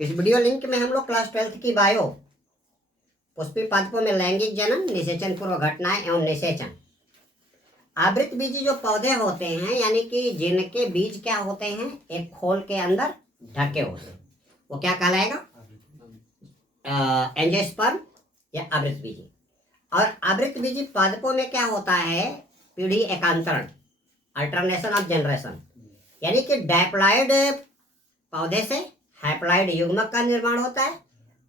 इस video link में हम लोग क्लास 12th की बायो पुष्पी पादपों में लैंगिक जनन, निषेचन पूर्व घटनाएं एवं निषेचन। आवृत बीजी जो पौधे होते हैं यानी कि जिनके बीज क्या होते हैं, एक खोल के अंदर ढके होते हैं, वो क्या कहलाएगा? एंजियोस्पर्म या आवृत बीजी। और आवृत बीजी पादपों में क्या होता है? पीढ़ी एकांतरण, अल्टरनेशन ऑफ जनरेशन, यानी कि डायप्लॉइड पौधे से हैप्लॉइड युग्मक का निर्माण होता है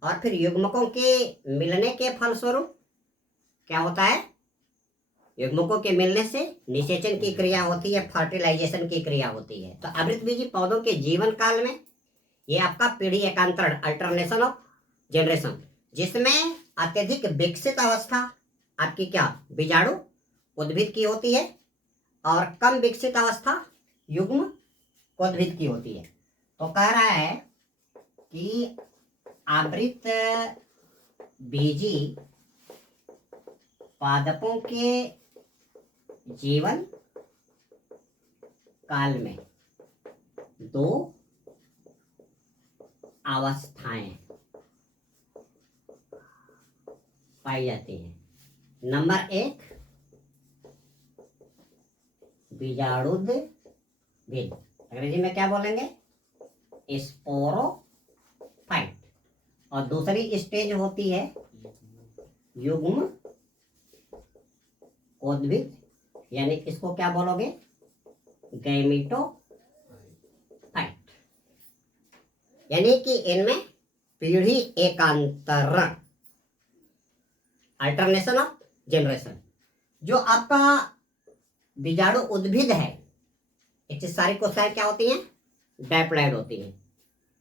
और फिर युग्मकों के मिलने के फलस्वरूप क्या होता है? युग्मकों के मिलने से निषेचन की क्रिया होती है, फर्टिलाइजेशन की क्रिया होती है। तो आवृत बीजी पौधों के जीवन काल में ये आपका पीढ़ी एकांतरण, अल्टरनेशन ऑफ जनरेशन, जिसमें अत्यधिक विकसित अवस्था आपकी क्या बीजाणु उद्भिद की होती है और कम विकसित अवस्था युग्म उद्भिद की होती है। तो कह रहा है कि आवृत बीजी पादपों के जीवन काल में दो अवस्थाएं पाई जाती हैं। नंबर 1 बीजाणुद्भिद, अंग्रेजी में क्या बोलेंगे? स्पोरोफाइट। और दूसरी स्टेज होती है युग्म उद्भिद, यानी इसको क्या बोलोगे? गैमेटोफाइट। यानी कि इनमें पीढ़ी एकांतरण, अल्टरनेशन ऑफ जनरेशन। जो आपका बीजाणु उद्भिद है, एक सारी कोशिकाएं क्या होती हैं? डायप्लॉइड होती हैं।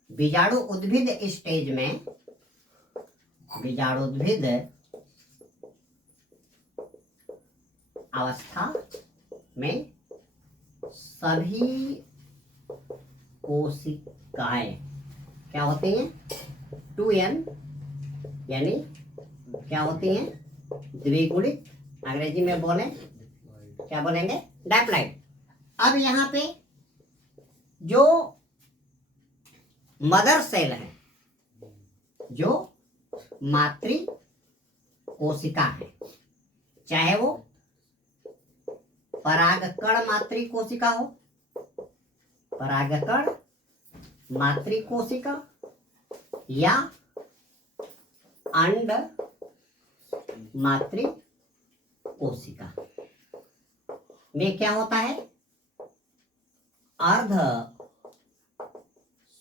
बीजाणु उद्भिद स्टेज में, बीजाणु उद्भिद अवस्था में सभी कोशिकाएं क्या होती हैं? 2n, यानी क्या होती हैं? द्विगुणित। अंग्रेजी में बोले क्या बोलेंगे? डायप्लॉइड। अब यहाँ पे जो मदर सेल है, जो मातृ कोशिका है, चाहे वो परागकण मातृ कोशिका हो, परागकण मातृ कोशिका, या अंड मातृ कोशिका में क्या होता है? अर्ध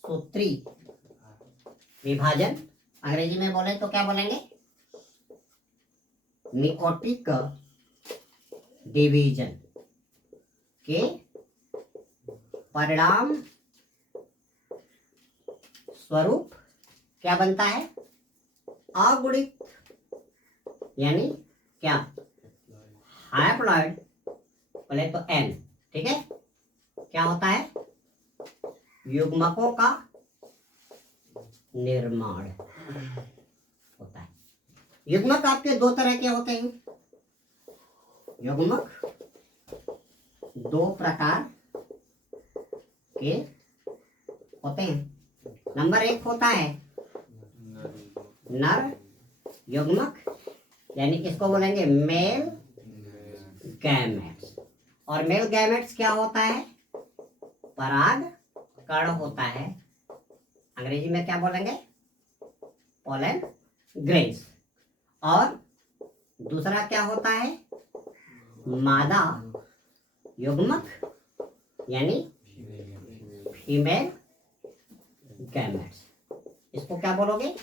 सूत्री विभाजन। अंग्रेजी में बोले तो क्या बोलेंगे? मियोटिक डिवीजन के परिणाम स्वरूप क्या बनता है? अगुणित, यानी क्या? हैप्लॉइड, बोले तो n, ठीक है? क्या होता है? युग्मकों का निर्माण होता है। युग्मक आपके दो तरह के होते हैं। युग्मक दो प्रकार के होते हैं। नंबर 1 होता है नर युग्मक, यानी इसको बोलेंगे मेल गैमेट्स। और मेल गैमेट्स क्या होता है? पराग कण होता है। अंग्रेजी में क्या बोलेंगे? Pollen grains. और दूसरा क्या होता है? मादा युग्मक, यानी फीमेल गैमेट्स। इसको क्या बोलोगे?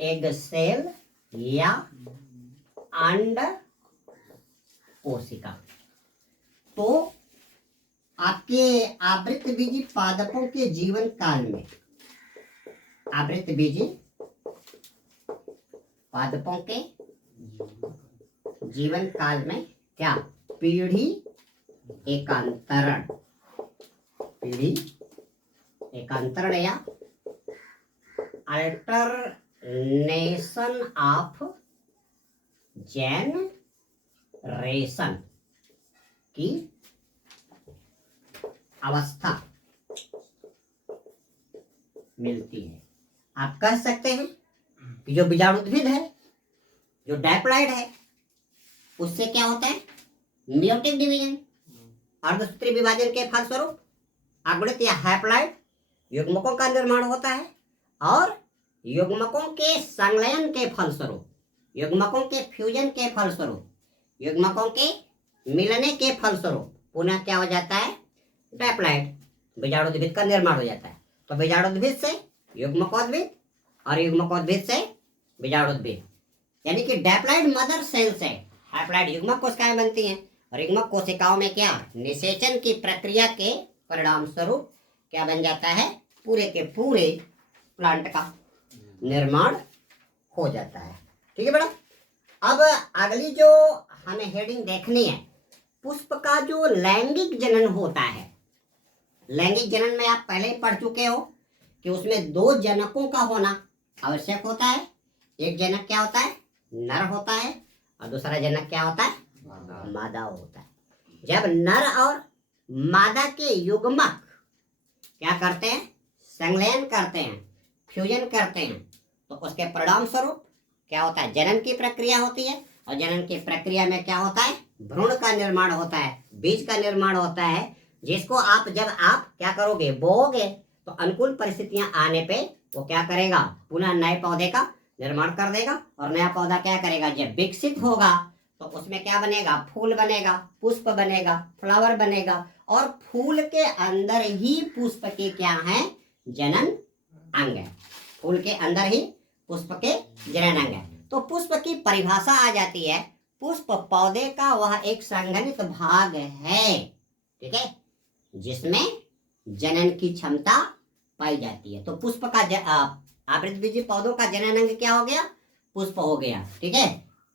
एग सेल या अंड कोशिका। तो आपके आवृत बीजी पादपों के जीवन काल में, आवृत बीजी पादपों के जीवन काल में क्या? पीढ़ी एकांतरण, पीढ़ी एकांतरण या अल्टरनेशन ऑफ जनरेशन की अवस्था मिलती है। आप कह सकते हैं कि जो बीजाणुद्भिद है, जो डायप्लॉइड है, उससे क्या होता है? मेयोटिक डिवीजन, अर्धसूत्री विभाजन के फलस्वरूप अगुणित या हैप्लॉइड युग्मकों का निर्माण होता है और युग्मकों के संलयन के फलस्वरूप, युग्मकों के फ्यूजन के फलस्वरूप, युग्मकों के मिलने के फलस्वरूप पुनः क्या हो जाता है? डायप्लॉइड बीजाणुद्भिद का निर्माण हो जाता है। तो बीजाणुद्भिद से युग्मकोद्भिद और युग्मकोद्भिद से बीजाणुद्भिद, यानी कि डायप्लॉइड मदर सेल से हैप्लॉइड युग्मक कोशिकाएं बनती हैं और युग्मक कोशिकाओं में क्या? निषेचन की प्रक्रिया के परिणाम स्वरूप क्या बन जाता है? पूरे के पूरे प्लांट का निर्माण हो जाता है। ठीक है बेटा। अब अगली जो हमें हेडिंग देखनी है, पुष्प का जो लैंगिक जनन होता है। लैंगिक जनन में आप पहले ही पढ़ चुके हो कि उसमें दो जनकों का होना आवश्यक होता है। एक जनक क्या होता है? नर होता है और दूसरा जनक क्या होता है? मादा होता है। जब नर और मादा के युग्मक क्या करते हैं? संलयन करते हैं, फ्यूजन करते हैं, तो उसके परिणाम स्वरूप क्या होता है? जनन की प्रक्रिया होती है और जनन की प्रक्रिया में क्या होता है? भ्रूण का निर्माण होता है, बीज का निर्माण होता है, जिसको आप जब आप क्या करोगे? बोओगे, तो अनुकूल परिस्थितियां आने पे वो क्या करेगा? पुनः नए पौधे का निर्माण कर देगा और नया पौधा क्या करेगा? जब विकसित होगा तो उसमें क्या बनेगा? फूल बनेगा, पुष्प बनेगा, फ्लावर बनेगा और फूल के अंदर ही पुष्प के क्या है? जनन अंग है। फूल के अंदर ही पुष्प के जनन अंग है। तो पुष्प की परिभाषा आ जाती है, पुष्प पौधे का वह एक संघनित भाग है, ठीक है, जिसमें जनन की क्षमता पाई जाती है। तो पुष्प का आवृतबीजी पौधों का जनन अंग क्या हो गया? पुष्प हो गया। ठीक है।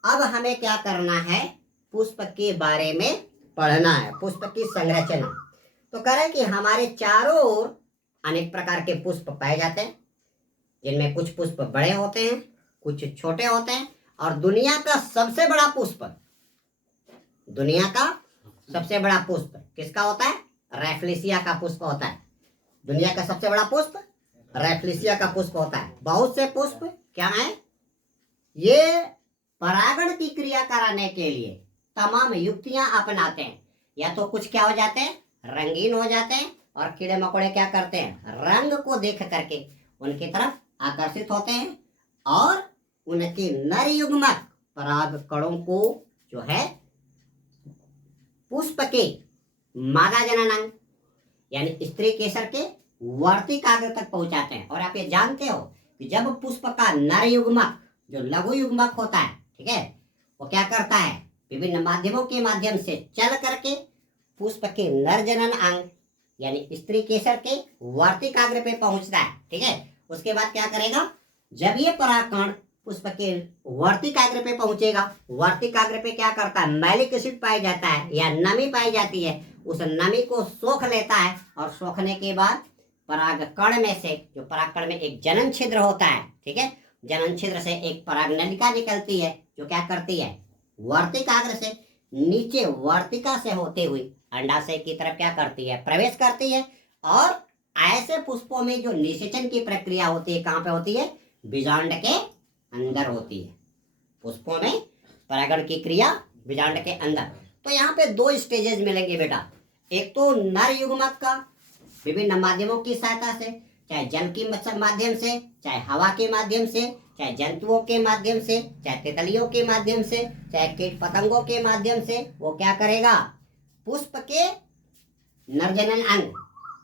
अब हमें क्या करना है? पुष्प के बारे में पढ़ना है, पुष्प की संरचना। तो कह रहे हैं कि हमारे चारों ओर अनेक प्रकार के पुष्प पाए जाते हैं, जिनमें कुछ पुष्प बड़े होते हैं, कुछ छोटे होते हैं और दुनिया का सबसे बड़ा पुष्प, दुनिया का सबसे बड़ा पुष्प किसका होता है? रैफ्लेसिया का पुष्प होता है। दुनिया का सबसे बड़ा पुष्प रैफ्लेसिया का पुष्प होता है। बहुत से पुष्प क्या है? ये परागण की क्रिया कराने के लिए तमाम युक्तियां अपनाते हैं। या तो कुछ क्या हो जाते हैं? रंगीन हो जाते हैं और कीड़े मकोड़े क्या करते हैं? रंग को देख करके उनकी तरफ आकर्षित होते हैं और उनके नर युग्मक पराग कणों को जो है पुष्प के मादा जननांग यानी स्त्री केसर के वर्तिकाग्र तक पहुंचाते हैं। और आप ये जानते हो कि जब पुष्प का नर युग्मक जो लघु युग्मक होता है, ठीक है, वो क्या करता है? विभिन्न माध्यमों के माध्यम से चल करके पुष्प के नर जनन अंग यानी स्त्री केसर के वर्तिकाग्र पे पहुंचता है। ठीक है। उसके बाद क्या करेगा? जब ये परागकण पुष्प के वर्तिकाग्र पे पहुंचेगा, वर्तिकाग्र पे क्या करता है? मैलिक एसिड पाया जाता है या नमी पाई जाती है, उस नमी को सोख लेता है और सोखने के बाद परागकण में से, जो परागकण में एक जनन छिद्र होता है, ठीक है, जनन छिद्र से एक पराग नलिका निकलती है जो क्या करती है? वर्तिकाग्र से नीचे वर्तिका से होते हुए अंडाशय की तरफ क्या करती है? प्रवेश करती है। और ऐसे पुष्पों में जो निषेचन की प्रक्रिया होती है कहाँ पे होती है? बीजांड के अंदर होती है। पुष्पों में परागण की क्रिया बीजांड के अंदर। तो यहाँ पे दो स्टेजेस मिलेंगे बेटा। एक तो नर युग्मक का विभिन्न माध्यमों की सहायता से, चाहे जल के माध्यम से, चाहे हवा के माध्यम से, चाहे जंतुओं के माध्यम से, चाहे तितलियों के माध्यम से, चाहे कीट पतंगों के माध्यम से, वो क्या करेगा? पुष्प के नरजनन अंग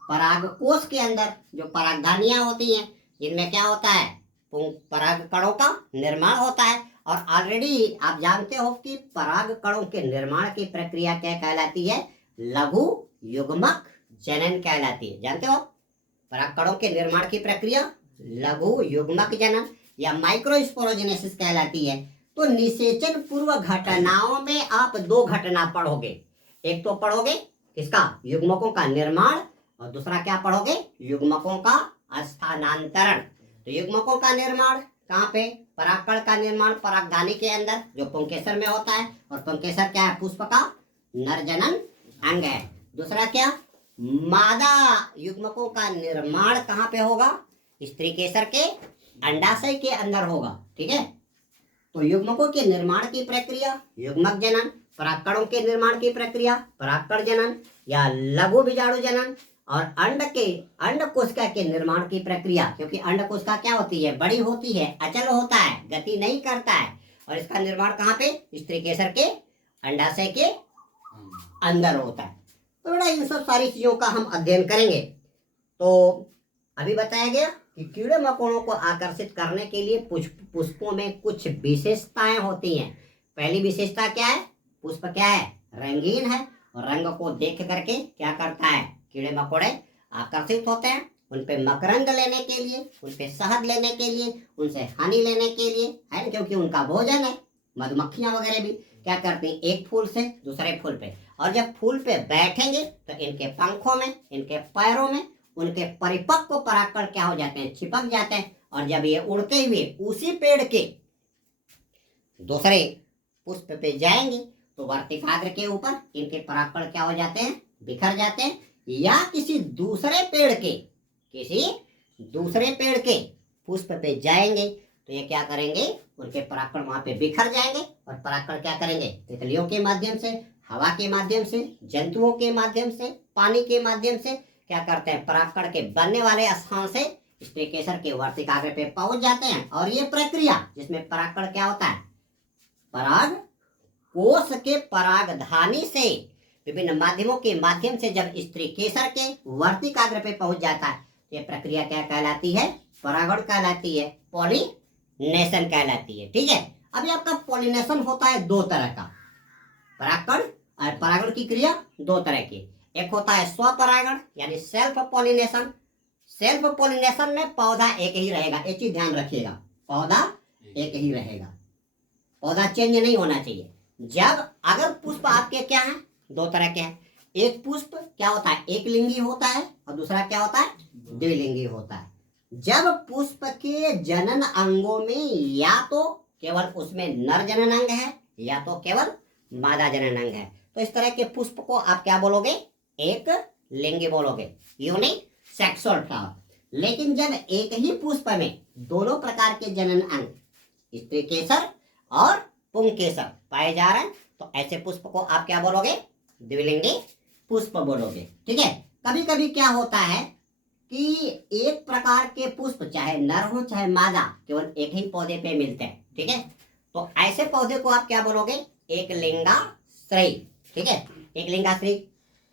परागकोश के अंदर जो परागधानियां होती हैं, जिनमें क्या होता है? पराग कणों का निर्माण होता है। और ऑलरेडी आप जानते हो कि पराग कणों के निर्माण की प्रक्रिया क्या कहलाती है? लघु युग्मक जनन कहलाती है। जानते हो? पराग कणों के निर्माण की प्रक्रिया लघु युग्मक जनन या माइक्रोस्पोरोजेनेसिस कहलाती है। तो निषेचन पूर्व घटनाओं में आप दो घटना पढ़ोगे। एक तो पढ़ोगे किसका? युग्मकों का निर्माण, और दूसरा क्या पढ़ोगे? युग्मकों का स्थानांतरण। तो युग्मकों का निर्माण कहाँ पे? परागकण का निर्माण परागधानी के अंदर जो पुंकेसर में होता है, और पुंकेसर क्या है? पुष्प का नरजनन अंग है। दूसरा क्या? मादा युग्मकों का निर्माण कहाँ पे होगा? स्त्री केसर के अंडाशय के अंदर होगा। ठीक है, तो युग्मकों के निर्माण की प्रक्रिया युग्मक जनन, परागकणों के निर्माण की प्रक्रिया परागकण जनन या लघु बीजाणु जनन, और अंड कोशिका के निर्माण की प्रक्रिया, क्योंकि अंड कोशिका क्या होती है, बड़ी होती है, अचल होता है, गति नहीं करता है, और इसका निर्माण कहाँ पे, स्त्री केसर के अंडाशय के अंदर होता है। तो बेटा इन सब सारी चीजों का हम अध्ययन करेंगे। तो अभी बताया गया कि कीड़े मकोड़ों को आकर्षित करने के लिए पुष्पों में कुछ विशेषताएं होती हैं। पहली विशेषता क्या है, पुष्प क्या है, रंगीन है, और रंग को देख करके क्या करता है, कीड़े मकोड़े आकर्षित होते हैं उन पे मकरंद लेने के लिए, उन पे शहद लेने के लिए, उनसे हनी लेने के लिए, है ना, क्योंकि उनका भोजन है। मधुमक्खियां वगैरह भी क्या करती हैं, एक फूल से दूसरे फूल पे, और जब फूल पे बैठेंगे तो इनके पंखों में, इनके पैरों में उनके परिपक्व परागकण क्या हो जाते हैं, चिपक जाते हैं, और जब ये उड़ते हुए उसी पेड़ के दूसरे पुष्प पे जाएंगे तो वर्तिकाग्र के ऊपर इनके परागकण क्या हो जाते हैं, बिखर जाते हैं, या किसी दूसरे पेड़ के पुष्प पे जाएंगे तो ये क्या करेंगे, उनके परागकण वहां पे बिखर जाएंगे, और परागकण क्या करेंगे, तितलियों के माध्यम से, हवा के माध्यम से, जंतुओं के माध्यम से, पानी के माध्यम से क्या करते हैं, परागकण के बनने वाले स्थान से स्त्री केसर के वर्तिकाग्र पे पहुंच जाते हैं। और ये प्रक्रिया जिसमें परागकण क्या होता है, पराग कोष के परागधानी से विभिन्न माध्यमों के माध्यम से जब स्त्री केसर के वर्तिकाग्र पे पहुंच जाता है, ये प्रक्रिया क्या कहलाती है, परागण कहलाती है, पॉलिनेशन कहलाती है। ठीक है, अभी आपका पॉलिनेशन होता है दो तरह का, परागकण और परागण की क्रिया दो तरह की। एक होता है स्वपरागण यानी सेल्फ पॉलिनेशन। सेल्फ पॉलिनेशन में पौधा एक ही रहेगा, एक चीज ध्यान रखिएगा, पौधा एक ही रहेगा, पौधा चेंज नहीं होना चाहिए। जब अगर पुष्प आपके क्या है, दो तरह के हैं, एक पुष्प क्या होता है, एक लिंगी होता है, और दूसरा क्या होता है, द्विलिंगी होता है। जब पुष्प के जनन अंगों में या तो केवल उसमें नर जनन अंग है या तो केवल मादा जनन अंग है, तो इस तरह के पुष्प को आप क्या बोलोगे, एक लिंगी बोलोगे, यूनिक सेक्सुअल फ्लावर। लेकिन जब एक ही पुष्प में दोनों प्रकार के जनन अंग, स्त्री केसर और पुंकेसर पाए जा रहे हैं, तो ऐसे पुष्प को आप क्या बोलोगे, द्विलिंगी पुष्प बोलोगे। ठीक है, कभी कभी क्या होता है कि एक प्रकार के पुष्प चाहे नर हो चाहे मादा केवल एक ही पौधे पे मिलते हैं। ठीक है, तो ऐसे पौधे को आप क्या बोलोगे, एक लिंगाश्रयी। ठीक है, एक लिंगाश्रयी।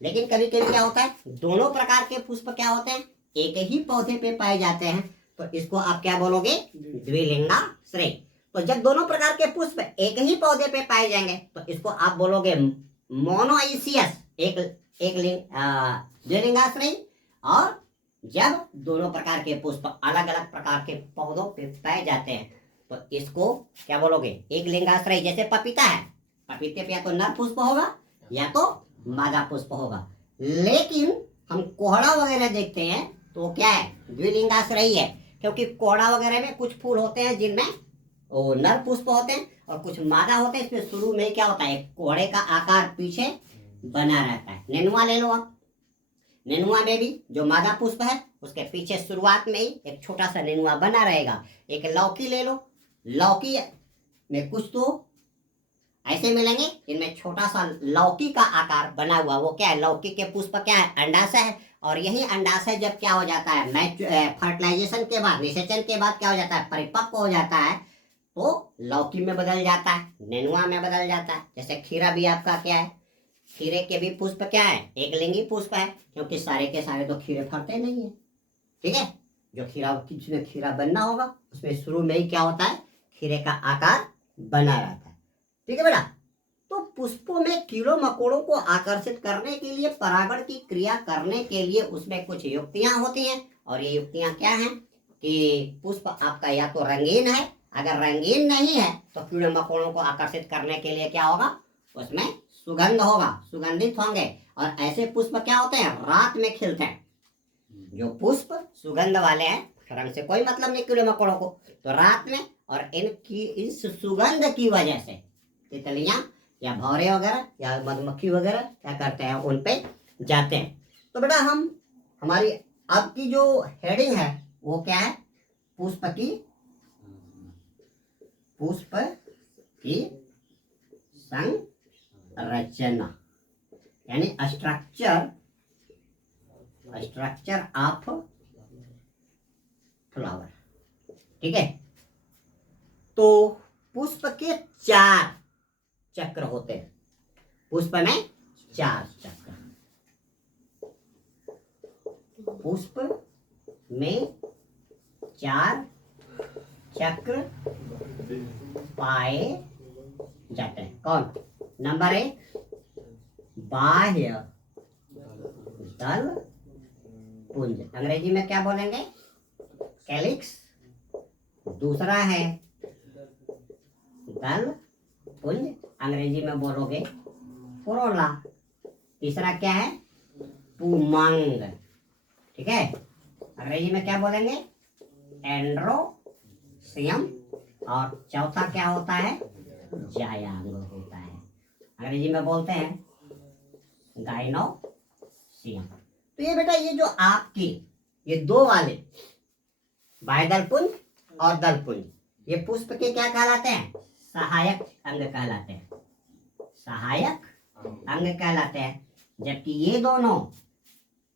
लेकिन कभी कभी क्या होता है, दोनों प्रकार के पुष्प क्या होते हैं, एक ही पौधे पे पाए जाते हैं, तो इसको आप क्या बोलोगे, द्विलिंगाश्रयी। तो जब दोनों प्रकार के पुष्प एक ही पौधे पे पाए जाएंगे तो इसको आप बोलोगे मोनोइसियस, एक द्विलिंगाश्रयी। और जब दोनों प्रकार के पुष्प अलग अलग प्रकार के पौधों पे पाए जाते हैं तो इसको क्या बोलोगे, एक लिंगाश्रयी। जैसे पपीता है, पपीते पे या तो नर पुष्प होगा या तो मादा पुष्प होगा। लेकिन हम कोहड़ा वगैरह देखते हैं तो क्या है, द्विलिंगाश्रयी है, क्योंकि कोहड़ा वगैरह में कुछ फूल होते हैं जिनमें वो नर पुष्प होते हैं और कुछ मादा होते हैं। इसमें शुरू में क्या होता है, कोहड़े का आकार पीछे बना रहता है। नेनुआ ले लो आप, नेनुआ में भी जो मादा पुष्प है उसके पीछे शुरुआत में ही एक छोटा सा नेनुआ बना रहेगा। एक लौकी ले लो, लौकी में कुछ तो ऐसे मिलेंगे इनमें छोटा सा लौकी का आकार बना हुआ, वो क्या है, लौकी के पुष्प क्या है, अंडाशय है। और यही अंडाशय जब क्या हो जाता है, फर्टिलाइजेशन के बाद, निषेचन के बाद क्या हो जाता है, परिपक्व हो जाता है, तो लौकी में बदल जाता है, नेनुआ में बदल जाता है। जैसे खीरा भी आपका क्या है, खीरे के भी पुष्प क्या है, एक लिंगी पुष्प है, क्योंकि सारे के सारे तो खीरे फरते नहीं है। ठीक है, जो जिसमें खीरा बनना होगा उसमें शुरू में ही क्या होता है, खीरे का आकार बना रहता है। ठीक है बेटा, तो पुष्पों में कीड़ों मकोड़ों को आकर्षित करने के लिए, परागण की क्रिया करने के लिए उसमें कुछ युक्तियां होती हैं। और ये युक्तियां क्या हैं कि पुष्प आपका या तो रंगीन है, अगर रंगीन नहीं है तो कीड़े मकोड़ों को आकर्षित करने के लिए क्या होगा, उसमें सुगंध होगा, सुगंधित होंगे। और ऐसे पुष्प क्या होते हैं, रात में खिलते हैं। जो पुष्प सुगंध वाले हैं, रंग से कोई मतलब नहीं कीड़े मकोड़ों को, तो रात में, और इस सुगंध की वजह से तितलियां या भौरे वगैरह या मधुमक्खी वगैरह क्या करते हैं, उन पे जाते हैं। तो बेटा हमारी आपकी जो हेडिंग है वो क्या है, पुष्प की पुष्प की संरचना यानी स्ट्रक्चर ऑफ फ्लावर। ठीक है, तो पुष्प के 4 चक्र होते हैं। पुष्प में 4 चक्र, पुष्प में 4 चक्र पाए जाते हैं। कौन? नंबर 1 बाह्य दल पुंज, अंग्रेजी में क्या बोलेंगे? कैलिक्स। दूसरा है दल पुंज, अंग्रेजी में बोलोगे कोरोला। तीसरा क्या है? पुमंग। ठीक है, अंग्रेजी में क्या बोलेंगे? एंड्रोसियम। और चौथा क्या होता है? जायांग होता है, अंग्रेजी में बोलते हैं गाइनोसियम। तो ये बेटा, ये जो आपकी ये 2 वाले बाह्य पुंज और दल पुंज, ये पुष्प के क्या कहलाते हैं? सहायक अंग कहलाते हैं, सहायक अंग कहलाते हैं। जबकि ये दोनों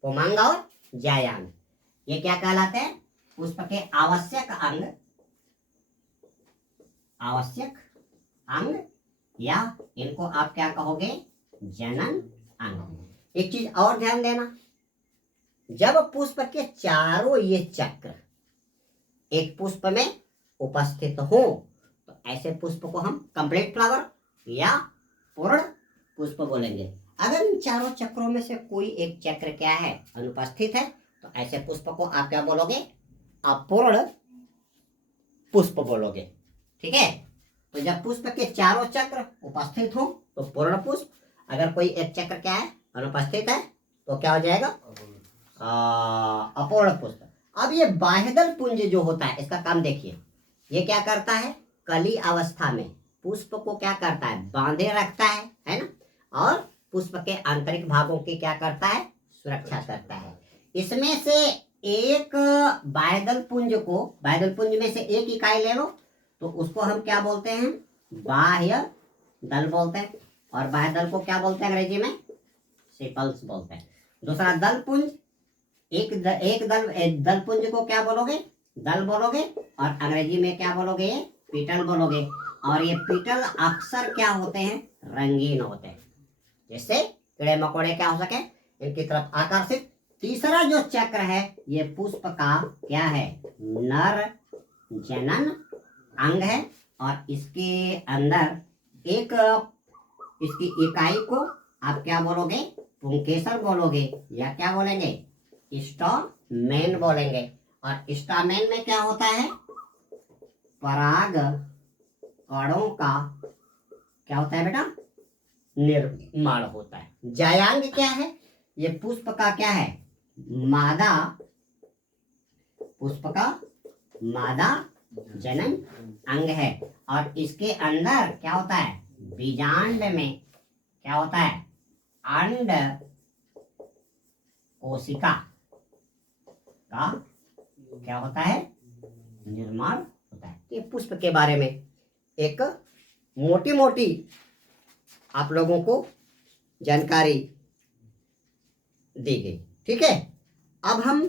पुमंग और जायांग, ये क्या कहलाते हैं? पुष्प के आवश्यक अंग, या इनको आप क्या कहोगे? जनन अंग। एक चीज और ध्यान देना, जब पुष्प के चारों ये चक्र एक पुष्प में उपस्थित हो तो ऐसे पुष्प को हम कंप्लीट फ्लावर या पूर्ण पुष्प बोलेंगे। अगर इन चारों चक्रों में से कोई एक चक्र क्या है? अनुपस्थित है, तो ऐसे पुष्प को आप क्या बोलोगे? अपूर्ण पुष्प बोलोगे। ठीक है, तो जब पुष्प के चारों चक्र उपस्थित हो तो पूर्ण पुष्प, अगर कोई एक चक्र क्या है? अनुपस्थित है, तो क्या हो जाएगा? अपूर्ण पुष्प। अब ये बाह्यदल पुंज जो होता है, इसका काम देखिए, ये क्या करता है? कली अवस्था में पुष्प को क्या करता है? बांधे रखता है ना, और पुष्प के आंतरिक भागों की क्या करता है? सुरक्षा करता है। इसमें से एक बाह्यदल पुंज में से एक इकाई ले लो तो उसको हम क्या बोलते हैं? बाह्य दल बोलते हैं। और बाह्य दल को क्या बोलते हैं अंग्रेजी में? सेपल्स बोलते हैं। दूसरा दल पुंज, एक दल पुंज को क्या बोलोगे? दल बोलोगे। और अंग्रेजी में क्या बोलोगे? पीटल बोलोगे। और ये पीटल अक्सर क्या होते हैं? रंगीन होते हैं, जिससे कीड़े मकोड़े क्या हो सके? इनकी तरफ आकर्षित। तीसरा जो चक्र है, ये पुष्प का क्या है? नर जनन अंग है। और इसके अंदर एक इसकी इकाई को आप क्या बोलोगे? पुंकेसर बोलोगे, या क्या बोलेंगे? स्टोमेन बोलेंगे। और स्टोमेन में क्या होता है? पराग कणों का क्या होता है बेटा? निर्माण होता है। जायांग क्या है? ये पुष्प का क्या है? मादा, पुष्प का मादा जनन अंग है। और इसके अंदर क्या होता है? बीजांड में क्या होता है? अंड कोशिका का क्या होता है? निर्माण होता है। ये पुष्प के बारे में एक मोटी मोटी आप लोगों को जानकारी दी गई। ठीक है, अब हम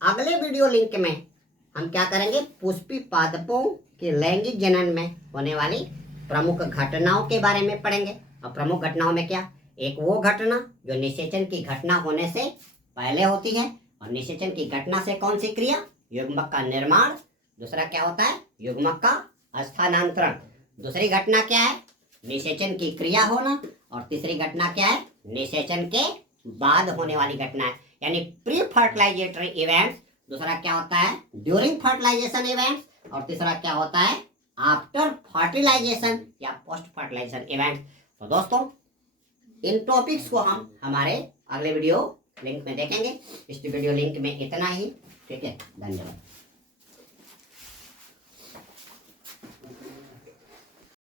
अगले वीडियो लिंक में हम क्या करेंगे? पुष्पी पादपों के लैंगिक जनन में होने वाली प्रमुख घटनाओं के बारे में पढ़ेंगे। और प्रमुख घटनाओं में क्या? एक वो घटना जो निषेचन की घटना होने से पहले होती है, और निषेचन की घटना से कौन सी क्रिया? युग्मक का निर्माण। दूसरा क्या होता है? युग्मक का स्थानांतरण। दूसरी घटना क्या है? निषेचन की क्रिया होना। और तीसरी घटना क्या है? निषेचन के बाद होने वाली घटना है, यानी प्री फर्टिलाइजेटरी इवेंट्स। दूसरा क्या होता है? During fertilisation events. और तीसरा क्या होता है? आफ्टर फर्टिलाइजेशन या पोस्ट फर्टिलाइजेशन इवेंट्स। तो दोस्तों, इन टॉपिक्स को हम हमारे अगले वीडियो लिंक में देखेंगे। इस वीडियो लिंक में इतना ही। ठीक है, धन्यवाद।